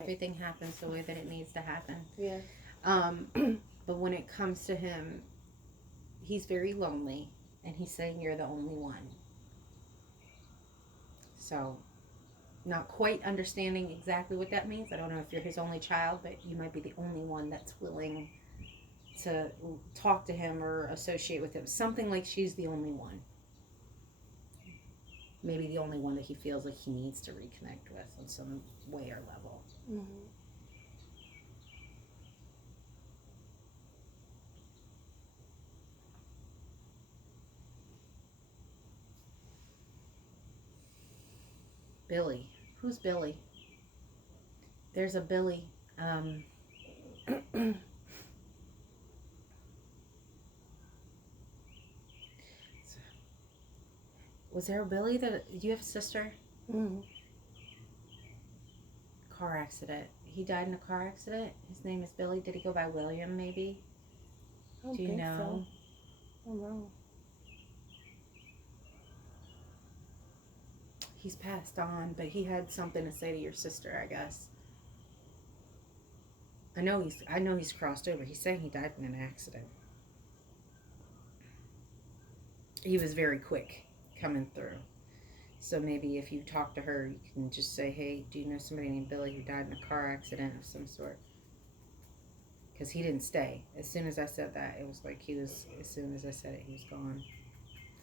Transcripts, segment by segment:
Everything happens the way that it needs to happen. Yeah. Um, but when it comes to him, he's very lonely, and he's saying you're the only one. So, not quite understanding exactly what that means. I don't know if you're his only child, but you might be the only one that's willing to talk to him or associate with him. Something like she's the only one. Maybe the only one that he feels like he needs to reconnect with on some way or level. Mm-hmm. Billy. Who's Billy? There's a Billy. Um, was there a Billy that. Do you have a sister? Mm-hmm. Car accident. He died in a car accident. His name is Billy. Did he go by William, maybe? I Do don't you think so. know? I don't know. He's passed on, but he had something to say to your sister, I guess. I know he's crossed over. He's saying he died in an accident. He was very quick coming through. So maybe if you talk to her, you can just say, "Hey, do you know somebody named Billy who died in a car accident of some sort?" Because he didn't stay. As soon as I said that, it was like he was. As soon as I said it, he was gone.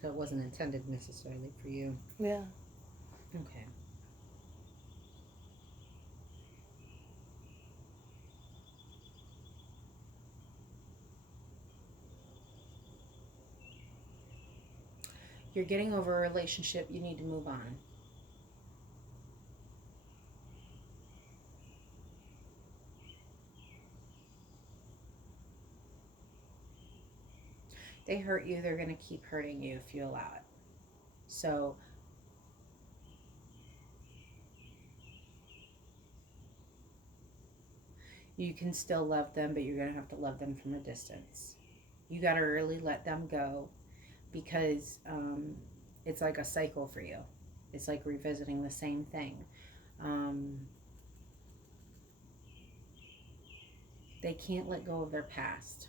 So it wasn't intended necessarily for you. Yeah. Okay. You're getting over a relationship. You need to move on. They hurt you. They're going to keep hurting you if you allow it. So you can still love them, but you're going to have to love them from a distance. You got to really let them go because it's like a cycle for you. It's like revisiting the same thing. Um, they can't let go of their past,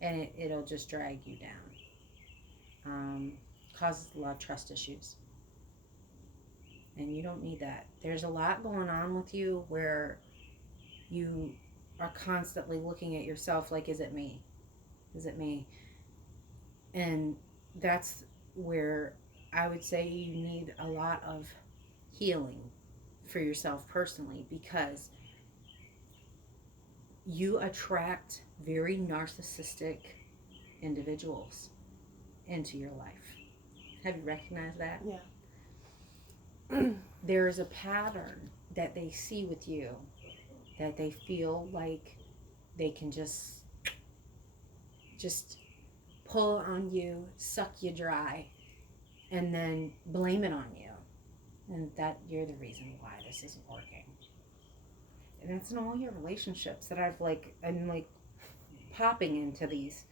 and it'll just drag you down. Causes a lot of trust issues, and you don't need that. There's a lot going on with you where you are constantly looking at yourself like, is it me? Is it me? And that's where I would say you need a lot of healing for yourself personally because you attract very narcissistic individuals into your life. Have you recognized that? Yeah. There is a pattern that they see with you that they feel like they can just pull on you, suck you dry, and then blame it on you. And that you're the reason why this isn't working. And that's in all your relationships that I'm like popping into these.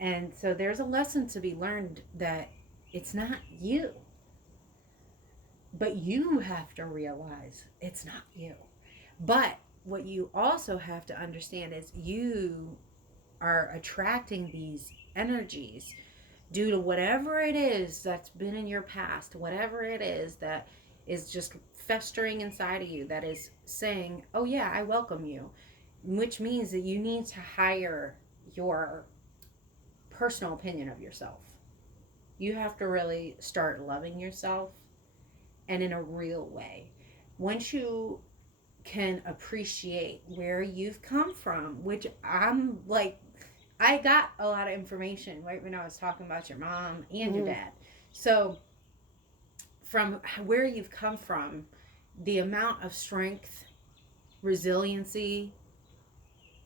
And so there's a lesson to be learned that it's not you, but you have to realize it's not you. But what you also have to understand is you are attracting these energies due to whatever it is that's been in your past, whatever it is that is just festering inside of you that is saying, oh, yeah, I welcome you, which means that you need to hire your personal opinion of yourself. You have to really start loving yourself and in a real way. Once you can appreciate where you've come from, which I'm like, I got a lot of information right when I was talking about your mom and your Mm-hmm. dad. So, from where you've come from, the amount of strength, resiliency,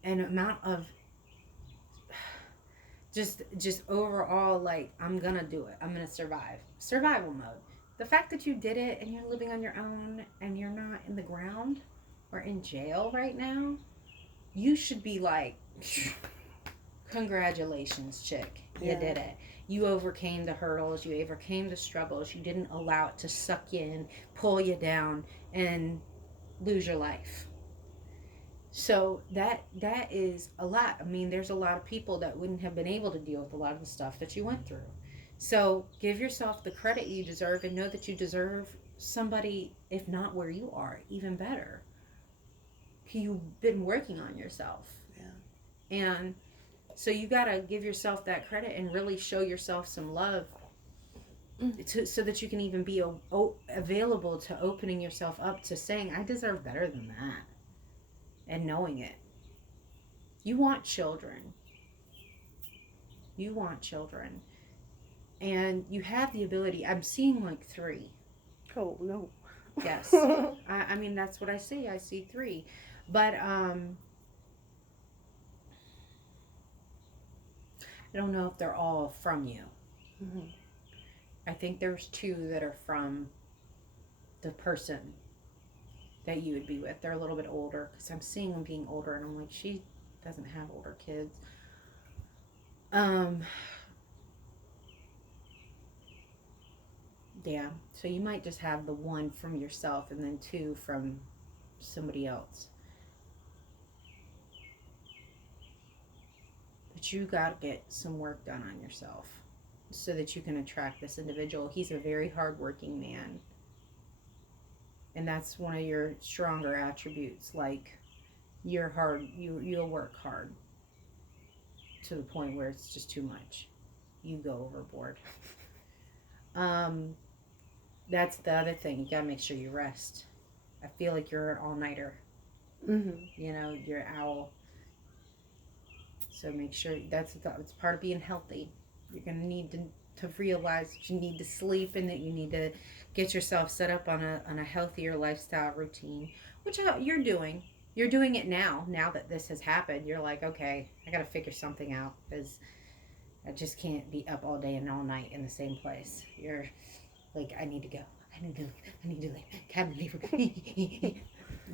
and amount of just overall like I'm gonna do it. I'm gonna survive. Survival mode. The fact that you did it and you're living on your own and you're not in the ground or in jail right now, you should be like Congratulations, chick. You Yeah. did it. You overcame the hurdles, you overcame the struggles. You didn't allow it to suck you in, pull you down, and lose your life. So that is a lot. I mean, there's a lot of people that wouldn't have been able to deal with a lot of the stuff that you went through. So give yourself the credit you deserve and know that you deserve somebody, if not where you are, even better. You've been working on yourself. Yeah. And so you got to give yourself that credit and really show yourself some love so that you can even be available to opening yourself up to saying, I deserve better than that, and knowing it. You want children. You want children. And you have the ability. I'm seeing like three. Oh no. Yes. I mean, that's what I see. I see three. But I don't know if they're all from you. Mhm. I think there's two that are from the person that you would be with. They're a little bit older because I'm seeing them being older, and I'm like, she doesn't have older kids. Um, yeah. So you might just have the one from yourself, and then two from somebody else. But you got to get some work done on yourself so that you can attract this individual. He's a very hardworking man, and that's one of your stronger attributes. Like you're hard, you'll work hard to the point where it's just too much. You go overboard. Um, that's the other thing. You gotta make sure you rest. I feel like you're an all nighter. Mhm. You know, you're an owl. So make sure it's part of being healthy. You're gonna need to realize that you need to sleep and that you need to get yourself set up on a healthier lifestyle routine, which you're doing. You're doing it now. Now that this has happened, you're like, okay, I gotta figure something out because I just can't be up all day and all night in the same place. You're like, I need to go. I need to leave. I need to leave. Cabin fever.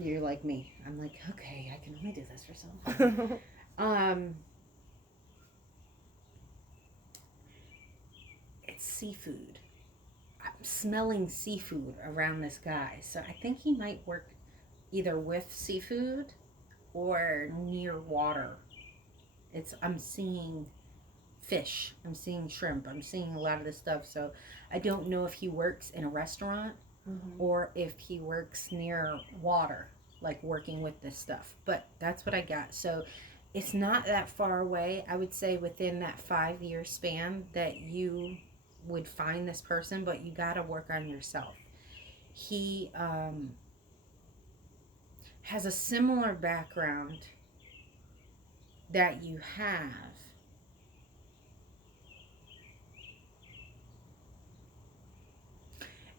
You're like me. I'm like, okay, I can only do this for so long. Um, it's seafood. I'm smelling seafood around this guy, so I think he might work either with seafood or near water. I'm seeing fish. I'm seeing shrimp. I'm seeing a lot of this stuff. So I don't know if he works in a restaurant Mhm. or if he works near water, like working with this stuff. But that's what I got. So it's not that far away. I would say within that 5 year span that you would find this person, but you got to work on yourself. He has a similar background that you have,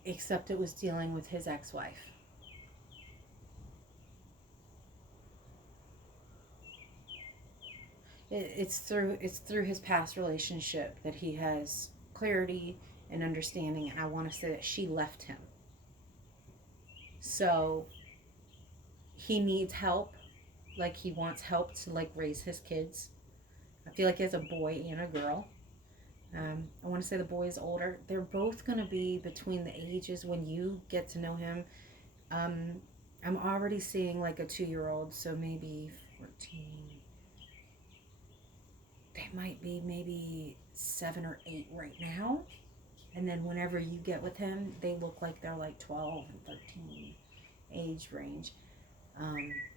except it was dealing with his ex wife. It's through his past relationship that he has clarity and understanding, and I want to say that she left him. So he needs help, like he wants help to like raise his kids. I feel like he has a boy and a girl. I want to say the boy is older. They're both going to be between the ages when you get to know him. Um, I'm already seeing like a 2 year old, so maybe 14. They might be maybe 7 or 8 right now. And then whenever you get with him, they look like they're like 12 and 13 age range.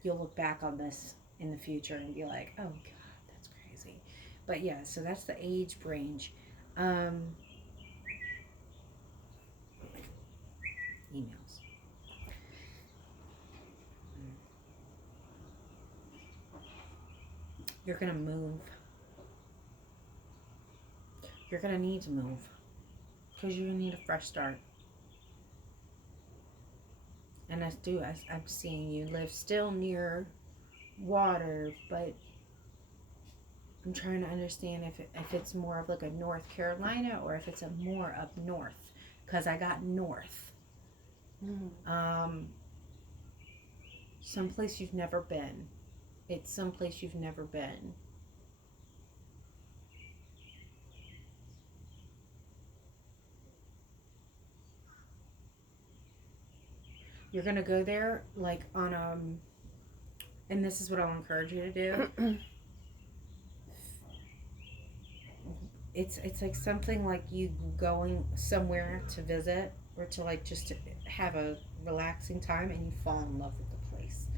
You'll look back on this in the future and be like, oh God, that's crazy. But yeah, so that's the age range. Um, emails. You're going to move. You're going to need to move because you're going to need a fresh start. And I'm seeing you live still near water, but I'm trying to understand if it's more of like a North Carolina or if it's a more up north, because I got north. Mhm. Someplace you've never been. It's someplace you've never been. You're gonna go there like on and this is what I'll encourage you to do. It's like something like you going somewhere to visit or to like just to have a relaxing time and you fall in love with the place.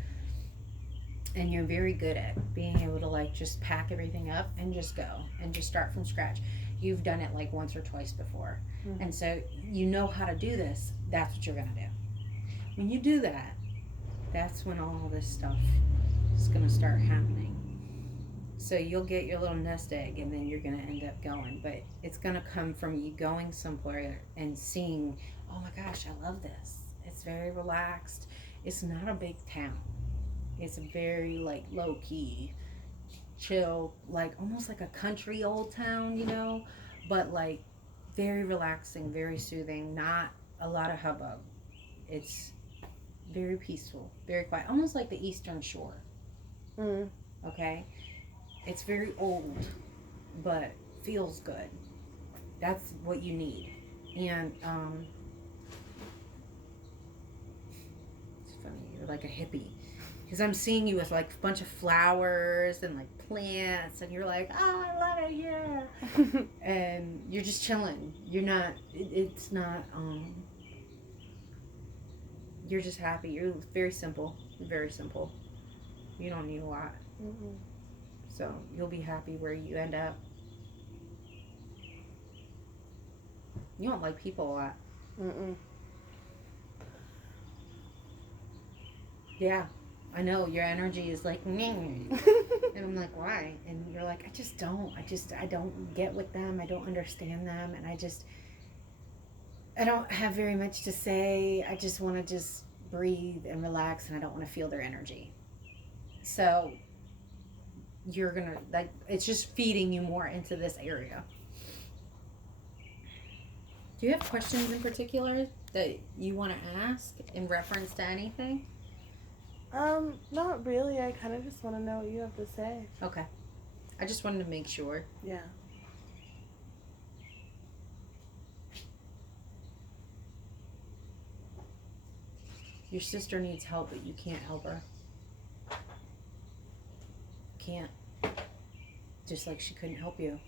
And you're very good at being able to like just pack everything up and just go and just start from scratch. You've done it like once or twice before. Mhm. And so you know how to do this. That's what you're going to do. When you do that, that's when all this stuff is going to start happening. So you'll get your little nest egg and then you're going to end up going. But it's going to come from you going somewhere and seeing, oh my gosh, I love this. It's very relaxed. It's not a big town. It's very like low key, chill, like almost like a country old town, you know, but like very relaxing, very soothing, not a lot of hubbub. It's very peaceful, very quiet, almost like the Eastern Shore. Mm. Okay, it's very old, but feels good. That's what you need. And it's funny, you're like a hippie. Because I'm seeing you with like a bunch of flowers and like plants, and you're like, oh, I love it here. And you're just chilling. You're not, it's not, you're just happy. You're very simple. Very simple. You don't need a lot. Mm-mm. So you'll be happy where you end up. You don't like people a lot. Mm-mm. Yeah. I know your energy is like, meh. And I'm like, why? And you're like, I don't get with them. I don't understand them. And I don't have very much to say. I just want to just breathe and relax and I don't want to feel their energy. So you're going to, like, it's just feeding you more into this area. Do you have questions in particular that you want to ask in reference to anything? Not really. I kind of just want to know what you have to say. Okay. I just wanted to make sure. Yeah. Your sister needs help, but you can't help her. Can't. Just like she couldn't help you.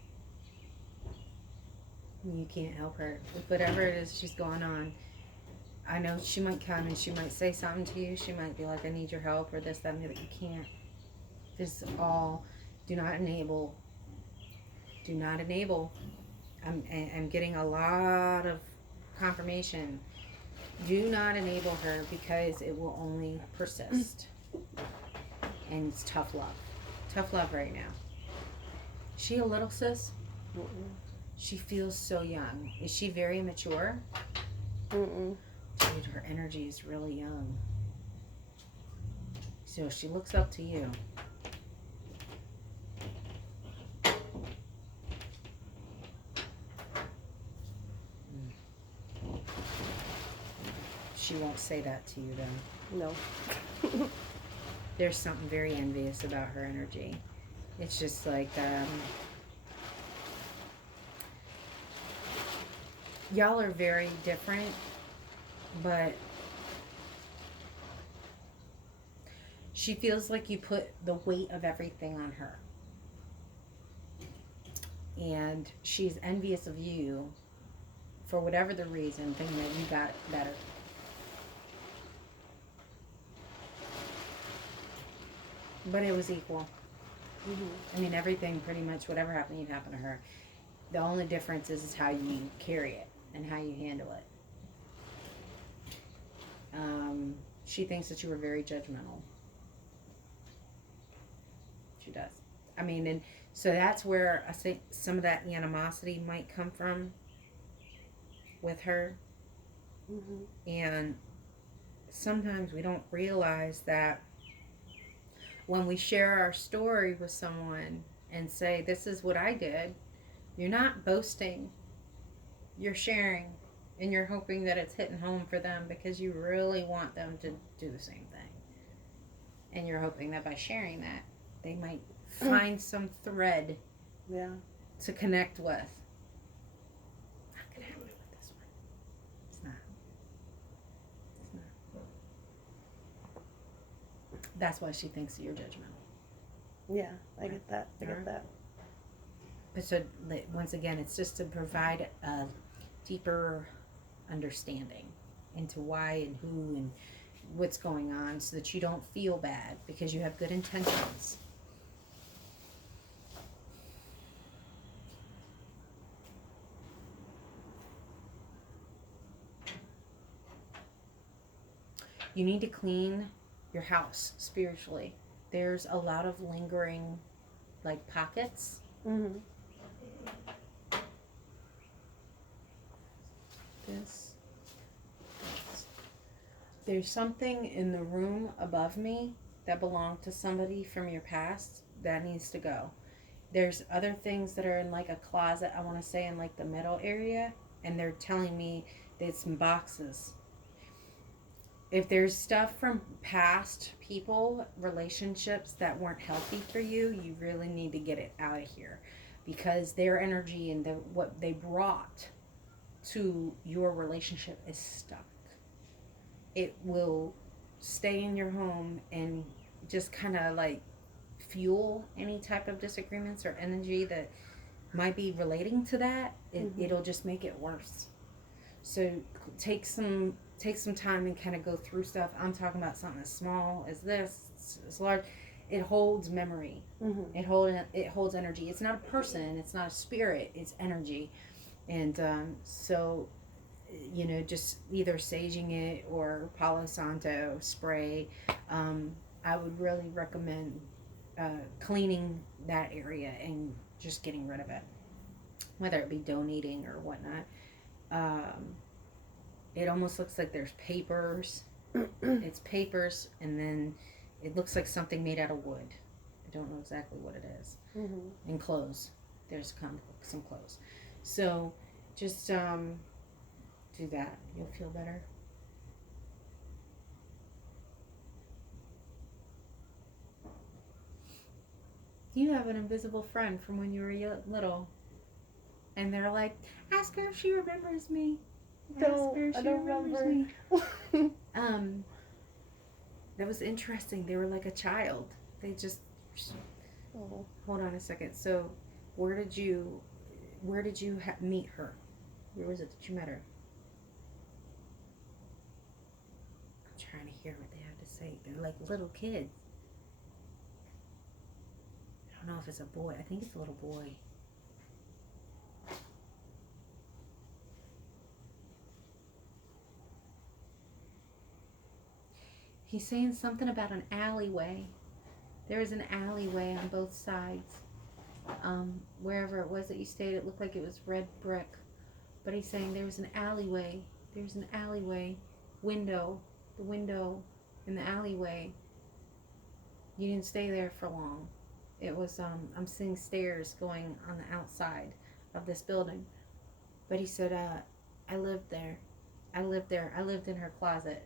You can't help her. With whatever it is she's going on, I know she might come and she might say something to you. She might be like, I need your help or this, that, and the other. You can't. This is all, do not enable. Do not enable. I'm getting a lot of confirmation. Do not enable her because it will only persist. And it's tough love. Tough love right now. Is she a little sis? Mm-mm. She feels so young. Is she very mature? Mm-mm. Dude, her energy is really young. So she looks up to you. She won't say that to you though. No. There's something very envious about her energy. It's just like, y'all are very different, but she feels like you put the weight of everything on her. And she's envious of you for whatever the reason, thinking that you got better. But it was equal. Mm-hmm. I mean, everything pretty much, whatever happened, you'd happen to her. The only difference is how you carry it and how you handle it. She thinks that you were very judgmental. She does. I mean, and so that's where I think some of that animosity might come from with her. Mm-hmm. And sometimes we don't realize that when we share our story with someone and say, this is what I did, you're not boasting. You're sharing. And you're hoping that it's hitting home for them because you really want them to do the same thing. And you're hoping that by sharing that, they might find some thread Yeah. to connect with. Not gonna happen with this one. It's not. It's not. That's why she thinks you're judgmental. Yeah, I get that. I get Alright. that. But so once again, it's just to provide a deeper understanding into why and who and what's going on, so that you don't feel bad because you have good intentions. You need to clean your house spiritually. There's a lot of lingering, like, pockets. Mm-hmm. This. There's something in the room above me that belonged to somebody from your past that needs to go. There's other things that are in, like, a closet, I want to say in, like, the middle area, and they're telling me that it's some boxes. If there's stuff from past people, relationships that weren't healthy for you, you really need to get it out of here, because their energy and what they brought to your relationship is stuck. It will stay in your home and just kind of like fuel any type of disagreements or energy that might be relating to that. It'll just make it worse. So take some time and kind of go through stuff. I'm talking about something as small as this, as large. It holds memory. Mm-hmm. It holds energy. It's not a person. It's not a spirit. It's energy. And so, just either saging it or Palo Santo spray. I would really recommend cleaning that area and just getting rid of it, whether it be donating or whatnot. It almost looks like there's papers. It's papers, and then it looks like something made out of wood. I don't know exactly what it is. Mm-hmm. And clothes. There's some clothes. So just do that. You'll feel better. You have an invisible friend from when you were little, and they're like, ask her if she remembers me. I don't remember. That was interesting. They were like a child. They just Oh. hold on a second. So, where did you meet her? Where was it that you met her? I'm trying to hear what they have to say. They're like little kids. I don't know if it's a boy. I think it's a little boy. He's saying something about an alleyway. There was an alleyway on both sides. Wherever it was that you stayed, it looked like it was red brick. But he's saying there was an alleyway. There's an alleyway window. The window in the alleyway. You didn't stay there for long. It was, I'm seeing stairs going on the outside of this building. But he said, I lived there. I lived there. I lived in her closet.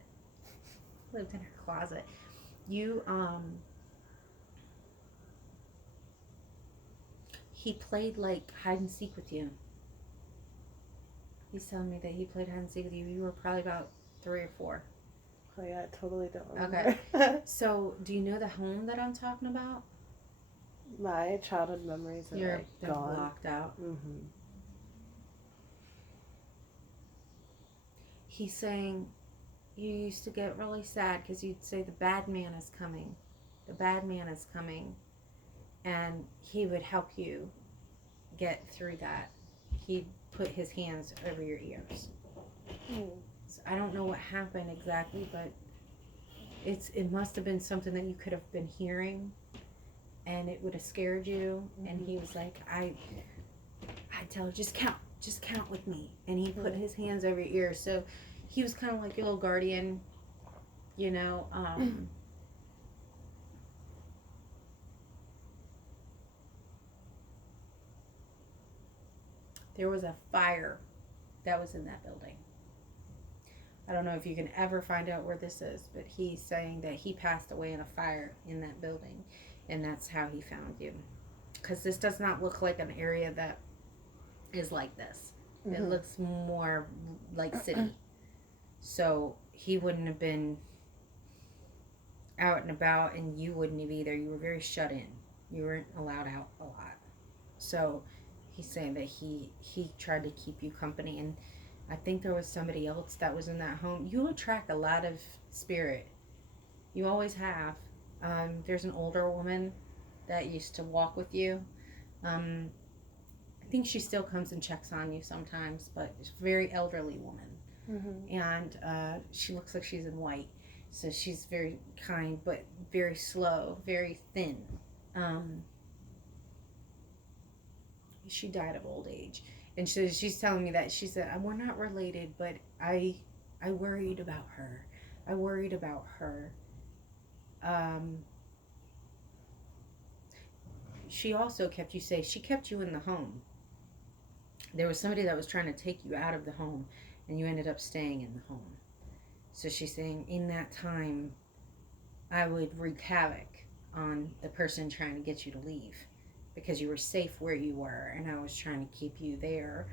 Lived in her closet. You, he played like hide and seek with you. He's telling me that he played hide and seek with you. You were probably about 3 or 4. Oh yeah, I totally don't remember. Okay. So, do you know the home that I'm talking about? My childhood memories are They're gone. blocked out. Mm-hmm. He's saying you used to get really sad because you'd say the bad man is coming. The bad man is coming. And he would help you get through that. He'd put his hands over your ears. So I don't know what happened exactly, but it must have been something that you could have been hearing, and it would have scared you. And he was like, I tell her, just count with me. And he put his hands over your ears. So he was kind of like your little guardian, you know. There was a fire that was in that building. I don't know if you can ever find out where this is, but he's saying that he passed away in a fire in that building, and that's how he found you. Because this does not look like an area that is like this. It looks more like city. So he wouldn't have been, out and about, and you wouldn't have either. You were very shut in. You weren't allowed out a lot. So he's saying that he tried to keep you company, and I think there was somebody else that was in that home. You attract a lot of spirit. You always have. There's an older woman that used to walk with you. Um, I think she still comes and checks on you sometimes, but it's a very elderly woman. Mm-hmm. And she looks like she's in white. So she's very kind, but very slow, very thin. Um, she died of old age. And she's telling me that she said, we're not related, but I worried about her. I worried about her. Um, she also kept you safe. She kept you in the home. There was somebody that was trying to take you out of the home, and you ended up staying in the home. So she's saying, in that time, I would wreak havoc on the person trying to get you to leave because you were safe where you were, and I was trying to keep you there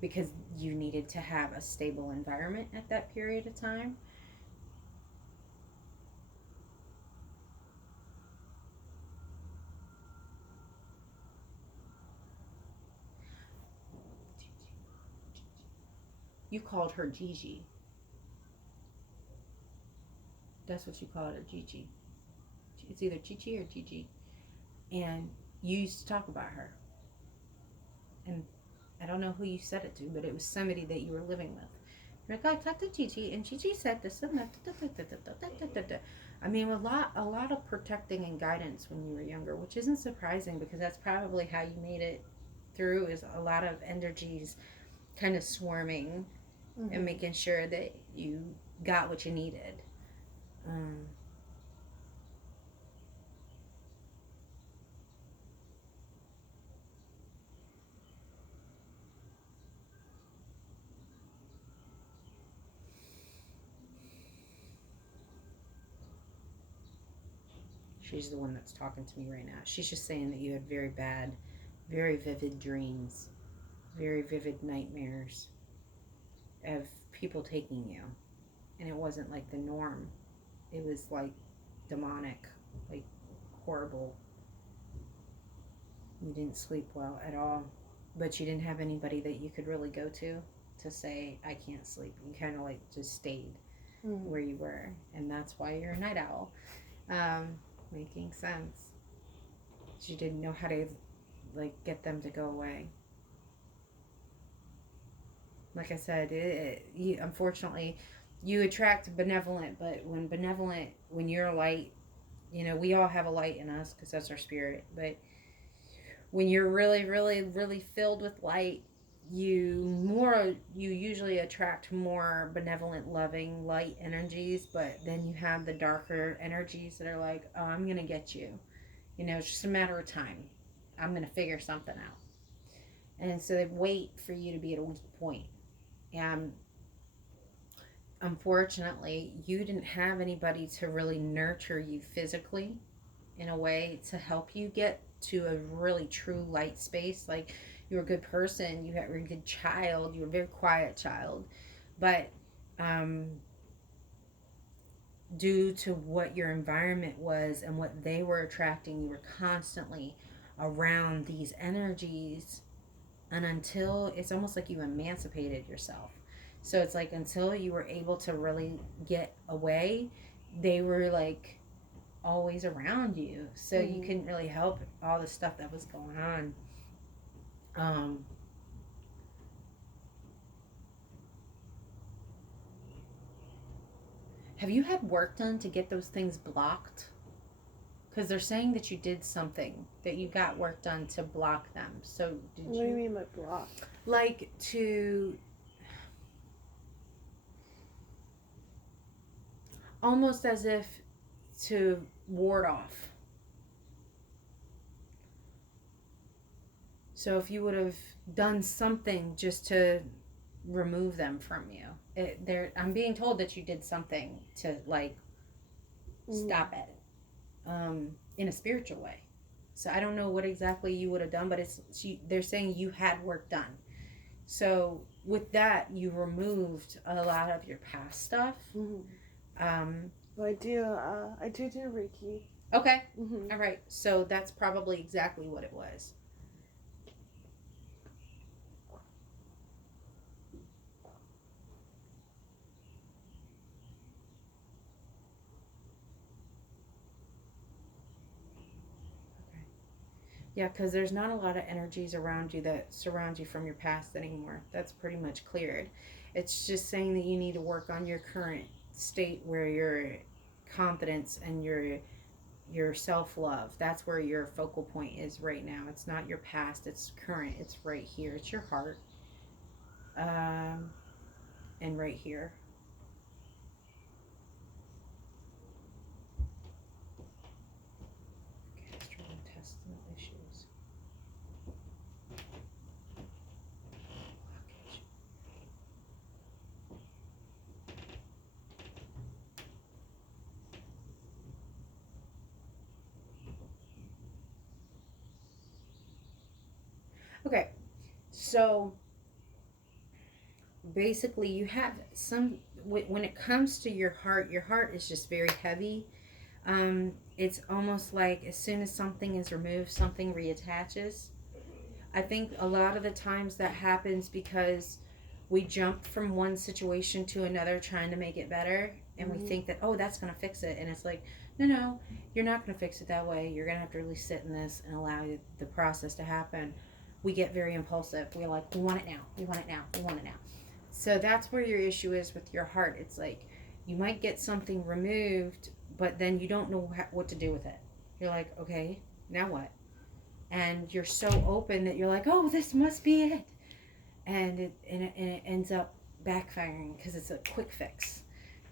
because you needed to have a stable environment at that period of time. You called her Gigi. That's what you called her, Gigi. It's either Gigi or Gigi. And you used to talk about her. And I don't know who you said it to, but it was somebody that you were living with. You're like, I talked to Gigi, and Gigi said this and that. I mean, a lot of protecting and guidance when you were younger, which isn't surprising because that's probably how you made it through. Is a lot of energies kind of swarming Mm-hmm. and making sure that you got what you needed. Um, she's the one that's talking to me right now. She's just saying that you had very bad, very vivid dreams, very vivid nightmares of people taking you. And it wasn't like the norm, it was like demonic, like horrible. You didn't sleep well at all, but you didn't have anybody that you could really go to say, I can't sleep. You kind of like just stayed Mm-hmm. where you were, and that's why you're a night owl. Um, Making sense. You didn't know how to like get them to go away. Like I said, unfortunately, you attract benevolent, but when you're light, we all have a light in us because that's our spirit. But when you're really, really, really filled with light, you usually attract more benevolent, loving, light energies. But then you have the darker energies that are like, oh, I'm gonna get you. It's just a matter of time. I'm gonna figure something out. And so they wait for you to be at a weak point. And unfortunately, you didn't have anybody to really nurture you physically in a way to help you get to a really true light space. Like, you were a good person, you were a good child, you were a very quiet child, but um, due to what your environment was and what they were attracting, you were constantly around these energies, and until it's almost like you emancipated yourself. So it's like until you were able to really get away, they were like always around you. So you Mm-hmm. couldn't really help all the stuff that was going on. Um, have you had work done to get those things blocked? Because they're saying that you did something, that you got work done to block them. So did What do you mean by block? like to almost as if to ward off. So if you would have done something just to remove them from you, I'm being told that you did something to like stop it, in a spiritual way. So I don't know what exactly you would have done, but they're saying you had work done. So with that, you removed a lot of your past stuff. Mm-hmm. Um, But I do Reiki. Okay. Mhm. All right. So that's probably exactly what it was. Okay. Yeah, because there's not a lot of energies around you that surround you from your past anymore. That's pretty much cleared. It's just saying that you need to work on your current state where your confidence and your self-love, that's where your focal point is right now. It's not your past, it's current, it's right here. It's your heart. Um, and right here. Gastrointestinal issues. Blockage. Okay, so basically you have some, when it comes to your heart is just very heavy. It's almost like as soon as something is removed, something reattaches. I think a lot of the times that happens because we jump from one situation to another trying to make it better, and we think that, oh, that's going to fix it. And it's like, no, no, you're not going to fix it that way. You're going to have to really sit in this and allow the process to happen. We get very impulsive. We're like, we want it now. We want it now. We want it now. So that's where your issue is with your heart. It's like you might get something removed, but then you don't know what to do with it. You're like, okay, now what? And you're so open that you're like, oh, this must be it. And it ends up backfiring because it's a quick fix.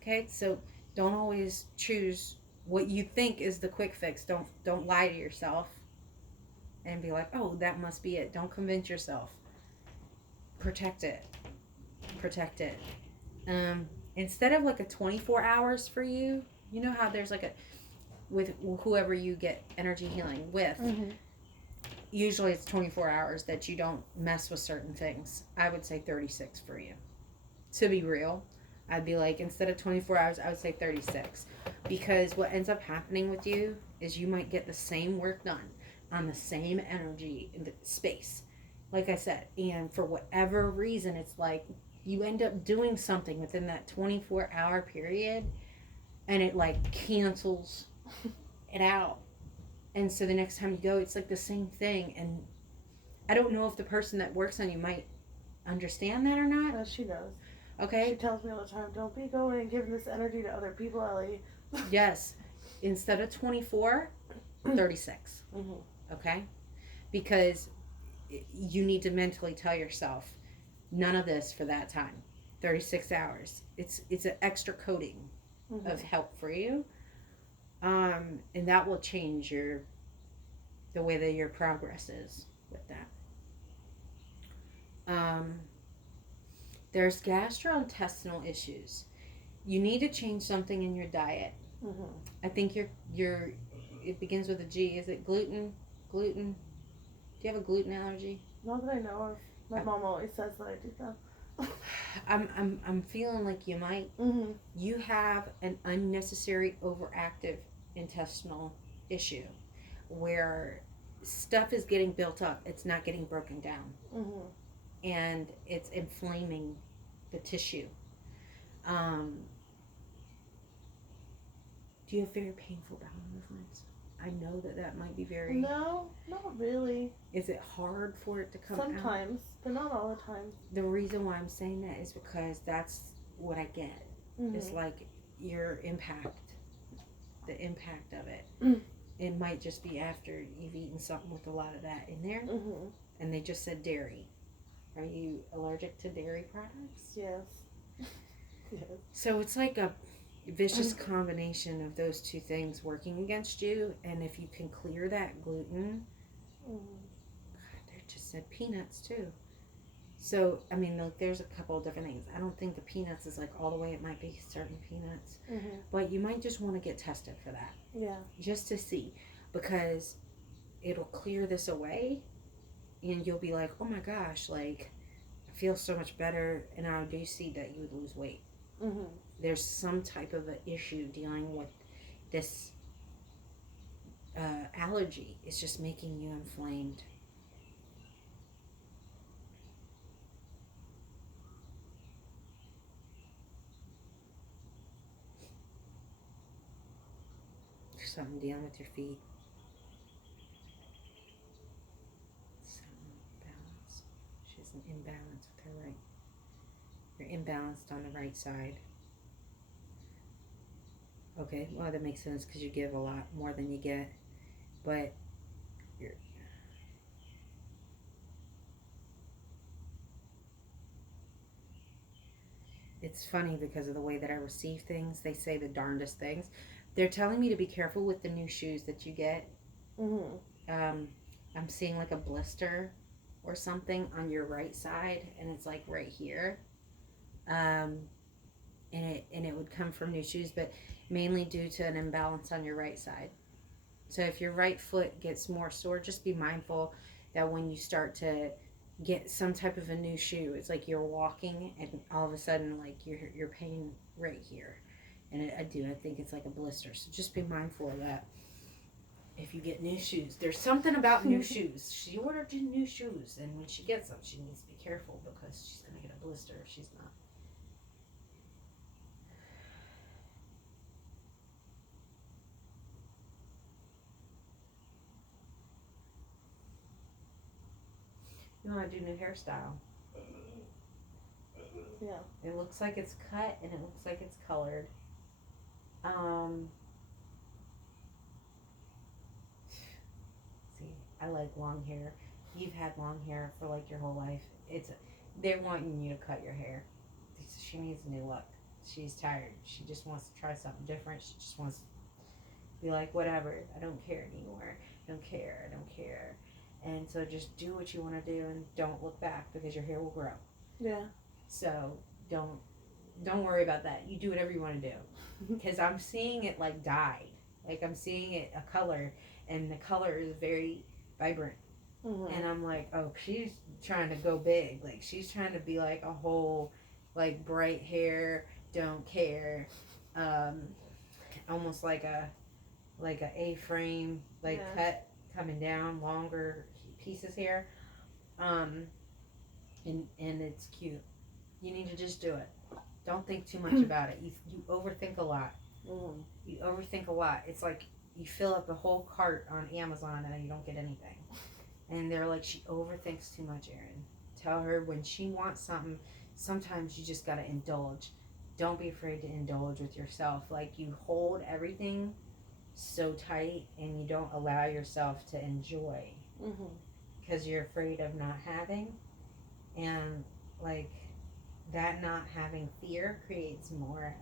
Okay, so don't always choose what you think is the quick fix. Don't lie to yourself and be like, oh, that must be it. Don't convince yourself. Protect it. Protect it. Instead of like a 24 hours for you, you know how there's like a, with whoever you get energy healing with, usually it's 24 hours that you don't mess with certain things. I would say 36 for you. To be real, I'd be like, instead of 24 hours, I would say 36. Because what ends up happening with you is you might get the same work done on the same energy in the space. Like I said, and for whatever reason, it's like you end up doing something within that 24-hour period and it like cancels it out. And so the next time you go, it's like the same thing. And I don't know if the person that works on you might understand that or not. Well, she does. Okay. She tells me all the time, don't be going and giving this energy to other people, Ellie. Yes. Instead of 24, 36. Okay? Because you need to mentally tell yourself, none of this for that time. 36 hours. It's an extra coating of help for you. And that will change the way that your progress is with that. There's gastrointestinal issues. You need to change something in your diet. I think your it begins with a G. Is it gluten? Gluten? Do you have a gluten allergy? Not that I know of. My mom always says that I do that. I'm feeling like you might. You have an unnecessary overactive intestinal issue where stuff is getting built up. It's not getting broken down. And it's inflaming the tissue. Do you have very painful bowel movements? I know that might be very... No, not really. Is it hard for it to come out? Sometimes, but not all the time. The reason why I'm saying that is because that's what I get. It's like your impact, the impact of it. It might just be after you've eaten something with a lot of that in there. And they just said dairy. Are you allergic to dairy products? Yes. Yes. So it's like a vicious combination of those two things working against you. And if you can clear that gluten, God, they just said peanuts too. So, I mean, look, there's a couple of different things. I don't think the peanuts is like all the way it might be certain peanuts. But you might just want to get tested for that. Yeah. Just to see. Because it'll clear this away. And you'll be like, oh my gosh, like, I feel so much better. And I do see that you would lose weight. Mhm. There's some type of an issue dealing with this allergy. It's just making you inflamed. There's something dealing with your feet. Something balance. She's an imbalance with her right. You're imbalanced on the right side. Okay, well that makes sense because you give a lot more than you get, but you're. It's funny because of the way that I receive things. They say the darndest things. They're telling me to be careful with the new shoes that you get. Mhm. Um, I'm seeing like a blister or something on your right side, and it's like right here. Um, and it would come from new shoes, but mainly due to an imbalance on your right side. So if your right foot gets more sore, just be mindful that when you start to get some type of a new shoe, it's like you're walking and all of a sudden like your pain right here. And I think it's like a blister. So just be mindful of that. If you get new shoes, there's something about new shoes. She ordered new shoes, and when she gets them, she needs to be careful because she's gonna get a blister if she's not. You want to do new hairstyle? Yeah. It looks like it's cut and it looks like it's colored. Um, See, I like long hair. You've had long hair for like your whole life. They're wanting you to cut your hair. She needs a new look. She's tired. She just wants to try something different. She just wants to be like, whatever. I don't care anymore. I don't care. I don't care. And so just do what you want to do and don't look back because your hair will grow. Yeah. So don't worry about that. You do whatever you want to do. Because I'm seeing it like dyed. Like I'm seeing it a color, and the color is very vibrant. Mhm. And I'm like, oh, she's trying to go big. Like she's trying to be like a whole, like bright hair, don't care, um, almost like a A-frame, like Yeah. cut coming down, longer pieces here, um, and it's cute. You need to just do it. Don't think too much about it. You overthink a lot. Mhm. You overthink a lot. It's like you fill up the whole cart on Amazon and you don't get anything. And they're like, she overthinks too much, Erin. Tell her when she wants something, sometimes you just gotta indulge. Don't be afraid to indulge with yourself. Like you hold everything so tight and you don't allow yourself to enjoy Mhm. because you're afraid of not having. And like that not having fear creates more